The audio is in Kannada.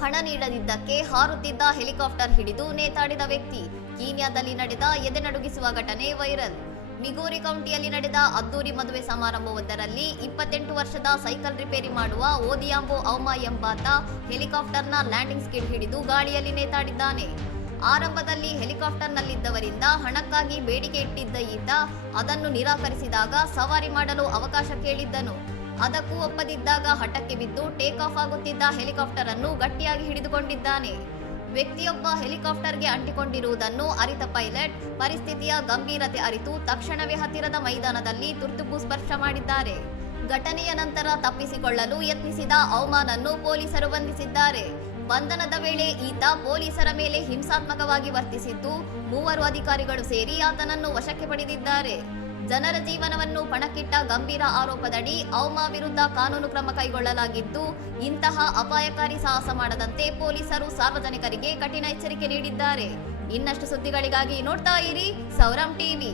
ಹಣ ನೀಡದಿದ್ದಕ್ಕೆ ಹಾರುತ್ತಿದ್ದ ಹೆಲಿಕಾಪ್ಟರ್ ಹಿಡಿದು ನೇತಾಡಿದ ವ್ಯಕ್ತಿ. ಕೀನ್ಯಾದಲ್ಲಿ ನಡೆದ ಎದೆನಡುಗಿಸುವ ಘಟನೆ ವೈರಲ್. ಮಿಗೋರಿ ಕೌಂಟಿಯಲ್ಲಿ ನಡೆದ ಅದ್ದೂರಿ ಮದುವೆ ಸಮಾರಂಭವೊಂದರಲ್ಲಿ 28 ವರ್ಷದ ಸೈಕಲ್ ರಿಪೇರಿ ಮಾಡುವ ಓದಿಯಾಂಬೋ ಔಮಾ ಎಂಬಾತ ಹೆಲಿಕಾಪ್ಟರ್ನ ಲ್ಯಾಂಡಿಂಗ್ ಸ್ಕಿಡ್ ಹಿಡಿದು ಗಾಳಿಯಲ್ಲಿ ನೇತಾಡಿದ್ದಾನೆ. ಆರಂಭದಲ್ಲಿ ಹೆಲಿಕಾಪ್ಟರ್ನಲ್ಲಿದ್ದವರಿಂದ ಹಣಕ್ಕಾಗಿ ಬೇಡಿಕೆ ಇಟ್ಟಿದ್ದ ಈತ ಅದನ್ನು ನಿರಾಕರಿಸಿದಾಗ ಸವಾರಿ ಮಾಡಲು ಅವಕಾಶ ಕೇಳಿದ್ದನು. ಅದಕ್ಕೂ ಒಪ್ಪದಿದ್ದಾಗ ಹಠಕ್ಕೆ ಬಿದ್ದು ಟೇಕ್ ಆಫ್ ಆಗುತ್ತಿದ್ದ ಹೆಲಿಕಾಪ್ಟರ್ ಅನ್ನು ಗಟ್ಟಿಯಾಗಿ ಹಿಡಿದುಕೊಂಡಿದ್ದಾನೆ. ವ್ಯಕ್ತಿಯೊಬ್ಬ ಹೆಲಿಕಾಪ್ಟರ್ಗೆ ಅಂಟಿಕೊಂಡಿರುವುದನ್ನು ಅರಿತ ಪೈಲಟ್ ಪರಿಸ್ಥಿತಿಯ ಗಂಭೀರತೆ ಅರಿತು ತಕ್ಷಣವೇ ಹತ್ತಿರದ ಮೈದಾನದಲ್ಲಿ ತುರ್ತು ಸ್ಪರ್ಶ ಮಾಡಿದ್ದಾರೆ. ಘಟನೆಯ ನಂತರ ತಪ್ಪಿಸಿಕೊಳ್ಳಲು ಯತ್ನಿಸಿದ ಔಮಾನನ್ನು ಪೊಲೀಸರು ಬಂಧಿಸಿದ್ದಾರೆ. ಬಂಧನದ ವೇಳೆ ಈತ ಪೊಲೀಸರ ಮೇಲೆ ಹಿಂಸಾತ್ಮಕವಾಗಿ ವರ್ತಿಸಿದ್ದು 3 ಅಧಿಕಾರಿಗಳು ಸೇರಿ ಆತನನ್ನು ವಶಕ್ಕೆ ಪಡೆದಿದ್ದಾರೆ. ಜನರ ಜೀವನವನ್ನು ಪಣಕ್ಕಿಟ್ಟ ಗಂಭೀರ ಆರೋಪದಡಿ ಔಮಾ ವಿರುದ್ಧ ಕಾನೂನು ಕ್ರಮ ಕೈಗೊಳ್ಳಲಾಗಿದ್ದು, ಇಂತಹ ಅಪಾಯಕಾರಿ ಸಾಹಸ ಮಾಡದಂತೆ ಪೊಲೀಸರು ಸಾರ್ವಜನಿಕರಿಗೆ ಕಠಿಣ ಎಚ್ಚರಿಕೆ ನೀಡಿದ್ದಾರೆ. ಇನ್ನಷ್ಟು ಸುದ್ದಿಗಳಿಗಾಗಿ ನೋಡ್ತಾ ಇರಿ ಸೌರಂ ಟಿವಿ.